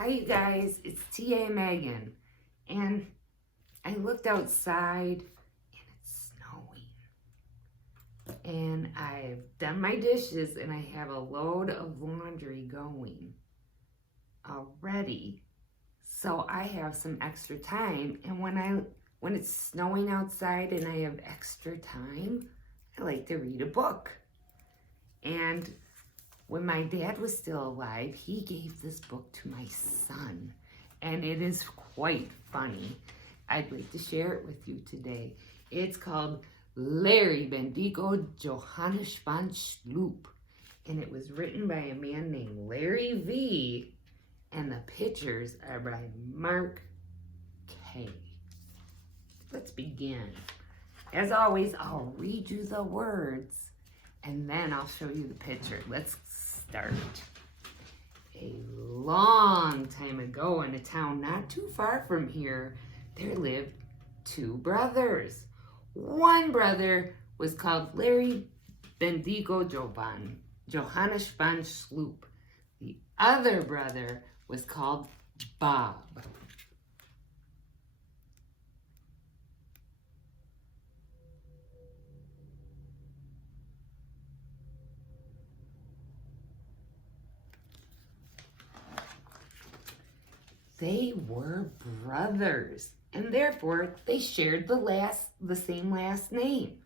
Hi you guys, it's TA Megan, and I looked outside and it's snowing, and I've done my dishes and I have a load of laundry going already, so I have some extra time. And when it's snowing outside and I have extra time, I like to read a book. And when my dad was still alive, he gave this book to my son, and it is quite funny. I'd like to share it with you today. It's called Larry Bendeco Johannesburg Sloop, and it was written by a man named Larry V, and the pictures are by Mark K. Let's begin. As always, I'll read you the words, and then I'll show you the picture. Let's start. A long time ago in a town not too far from here, there lived two brothers. One brother was called Larry Bendeco Johannesburg Sloop. The other brother was called Bob. They were brothers, and therefore they shared the same last name.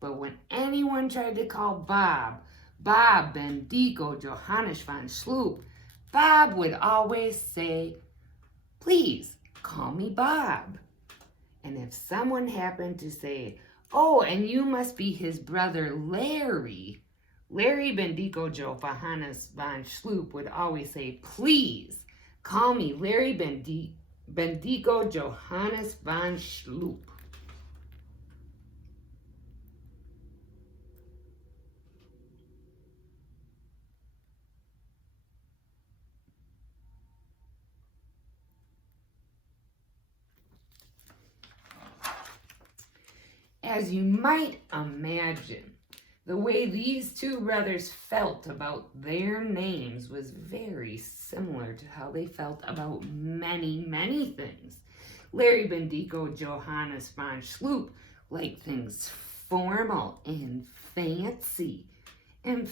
But when anyone tried to call Bob Bendeco Johannesburg Sloop, Bob would always say, "Please call me Bob." And if someone happened to say, "Oh, and you must be his brother Larry Bendeco Johannesburg Sloop," would always say, "Please call me Larry Bendeco Johannesburg Sloop." As you might imagine, the way these two brothers felt about their names was very similar to how they felt about many, many things. Larry Bendeco Johannesburg Sloop liked things formal and fancy and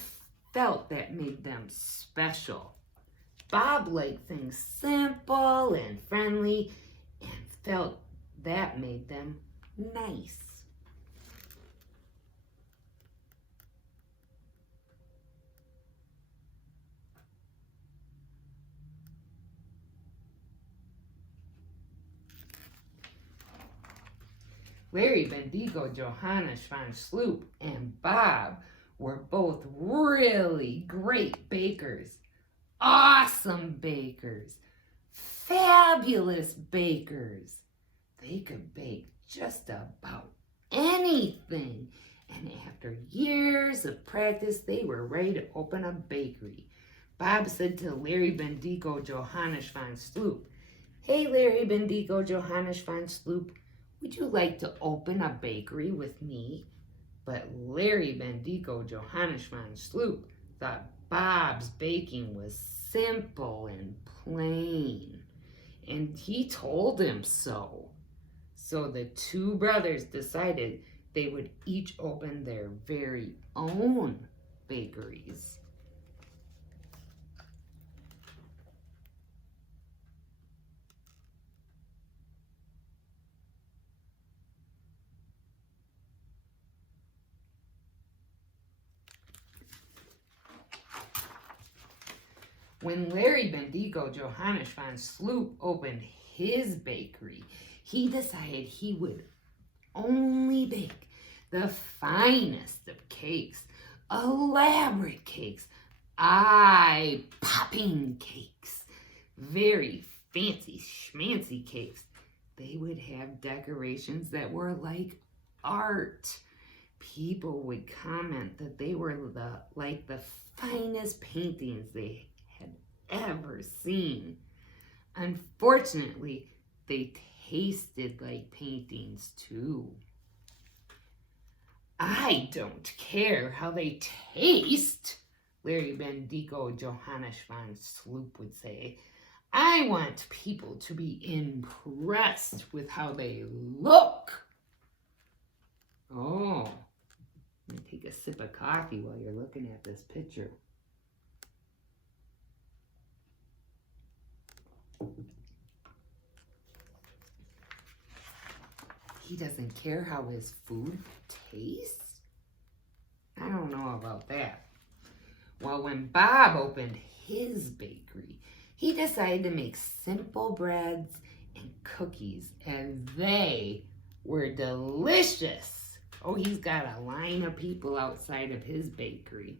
felt that made them special. Bob liked things simple and friendly and felt that made them nice. Larry Bendeco Johannesburg Sloop and Bob were both really great bakers, awesome bakers, fabulous bakers. They could bake just about anything, and after years of practice, they were ready to open a bakery. Bob said to Larry Bendeco Johannesburg Sloop, "Hey, Larry Bendeco Johannesburg Sloop, would you like to open a bakery with me?" But Larry Bendeco Johannesburg Sloop thought Bob's baking was simple and plain, and he told him so. So the two brothers decided they would each open their very own bakeries. When Larry Bendeco Johannesburg Sloop opened his bakery, he decided he would only bake the finest of cakes, elaborate cakes, eye-popping cakes, very fancy schmancy cakes. They would have decorations that were like art. People would comment that they were like the finest paintings they had ever seen. Unfortunately, they tasted like paintings too. "I don't care how they taste," Larry Bendeco Johannesburg Sloop would say. I want people to be impressed with how they look. Oh, let me take a sip of coffee while you're looking at this picture. He doesn't care how his food tastes? I don't know about that. Well, when Bob opened his bakery, he decided to make simple breads and cookies, and they were delicious. Oh, he's got a line of people outside of his bakery.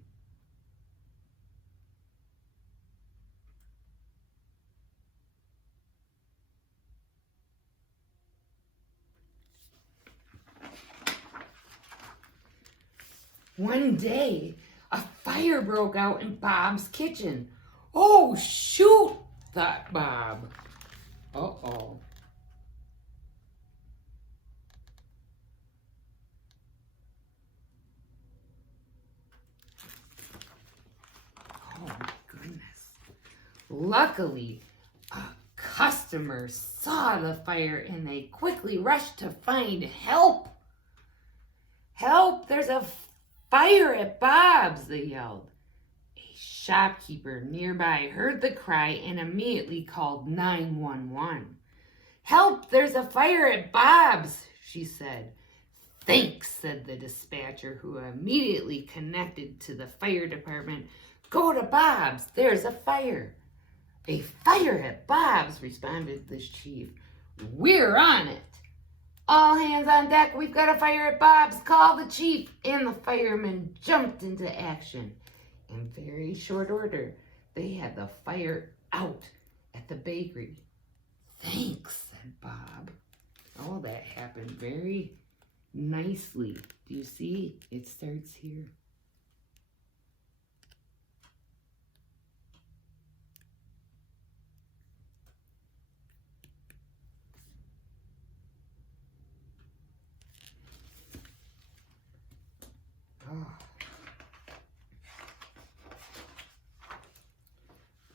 One day, a fire broke out in Bob's kitchen. Oh, shoot, thought Bob. Uh-oh. Oh, my goodness. Luckily, a customer saw the fire and they quickly rushed to find help. Help, there's a fire at Bob's, they yelled. A shopkeeper nearby heard the cry and immediately called 911. Help, there's a fire at Bob's, she said. Thanks, said the dispatcher, who immediately connected to the fire department. Go to Bob's, there's a fire. A fire at Bob's, responded the chief. We're on it. All hands on deck, we've got a fire at Bob's, call the chief. And the firemen jumped into action. In very short order, they had the fire out at the bakery. Thanks, said Bob. Oh, that happened very nicely. Do you see? It starts here. Oh.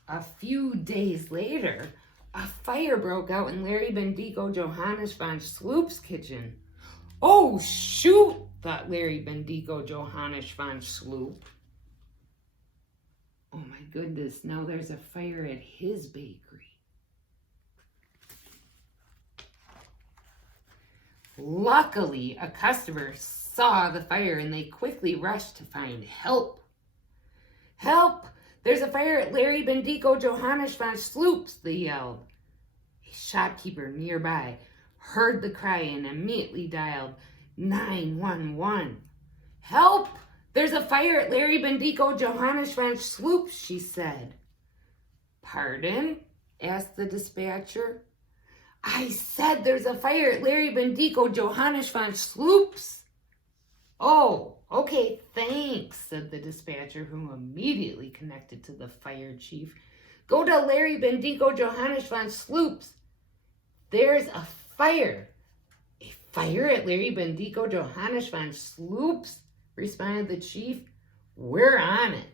A few days later, a fire broke out in Larry Bendeco Johannesburg Sloop's kitchen. Oh, shoot, thought Larry Bendeco Johannesburg Sloop. Oh my goodness, now there's a fire at his bakery. Luckily, a customer saw the fire and they quickly rushed to find help. Help! There's a fire at Larry Bendeco Johannesburg Sloop's, they yelled. A shopkeeper nearby heard the cry and immediately dialed 911. Help! There's a fire at Larry Bendeco Johannesburg Sloop's, she said. Pardon? Asked the dispatcher. I said there's a fire at Larry Bendeco Johannesburg Sloop's. Oh, okay, thanks, said the dispatcher, who immediately connected to the fire chief. Go to Larry Bendeco Johannesburg Sloop's. There's a fire. A fire at Larry Bendeco Johannesburg Sloop's, responded the chief. We're on it.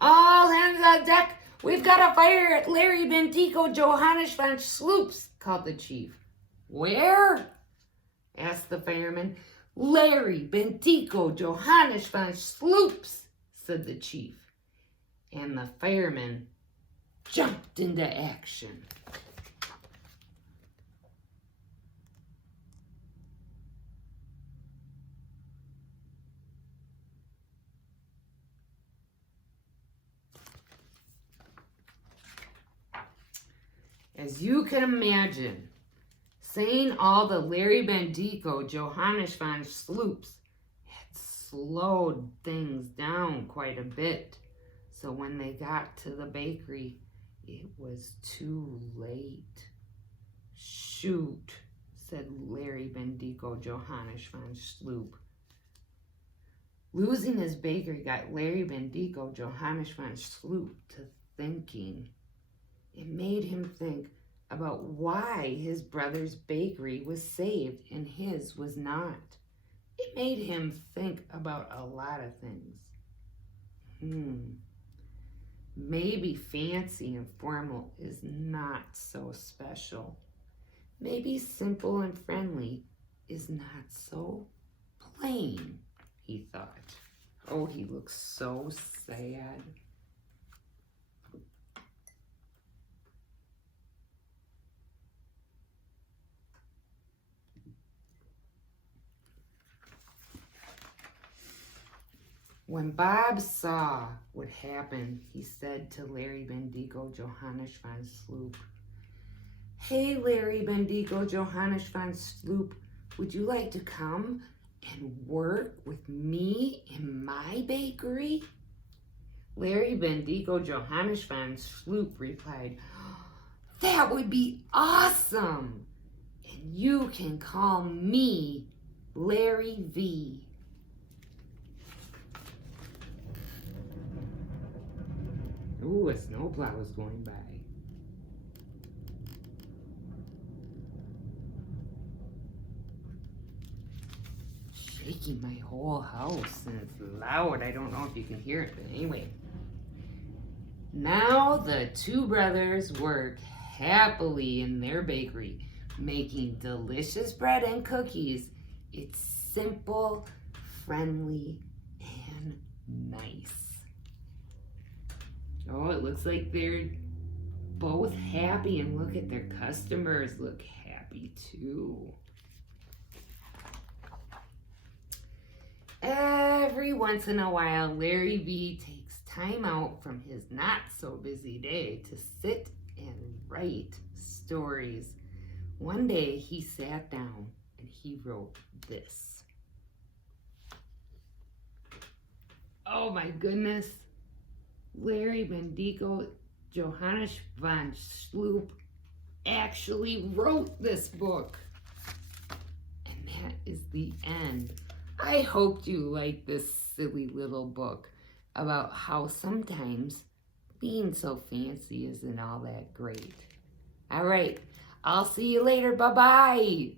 All hands on deck. We've got a fire at Larry Bendeco Johannesburg Sloop's, called the chief. Where? Asked the fireman. Larry Bendeco Johannesburg Sloop's, said the chief. And the firemen jumped into action. As you can imagine, saying all the Larry Bendeco Johannesburg Sloops had slowed things down quite a bit. So when they got to the bakery, it was too late. Shoot, said Larry Bendeco Johannesburg Sloop. Losing his bakery got Larry Bendeco Johannesburg Sloop to thinking. It made him think about why his brother's bakery was saved and his was not. It made him think about a lot of things. Maybe fancy and formal is not so special. Maybe simple and friendly is not so plain, he thought. Oh, he looks so sad. When Bob saw what happened, he said to Larry Bendeco Johannesburg Sloop, "Hey, Larry Bendeco Johannesburg Sloop, would you like to come and work with me in my bakery?" Larry Bendeco Johannesburg Sloop replied, "That would be awesome! And you can call me Larry V." Ooh, a snowplow is going by. Shaking my whole house, and it's loud. I don't know if you can hear it, but anyway. Now the two brothers work happily in their bakery, making delicious bread and cookies. It's simple, friendly, and nice. Oh, it looks like they're both happy, and look at their customers look happy too. Every once in a while, Larry V takes time out from his not so busy day to sit and write stories. One day he sat down and he wrote this. Oh my goodness. Larry Bendeco Johannesburg Sloop actually wrote this book. And that is the end. I hope you like this silly little book about how sometimes being so fancy isn't all that great. All right, I'll see you later. Bye-bye.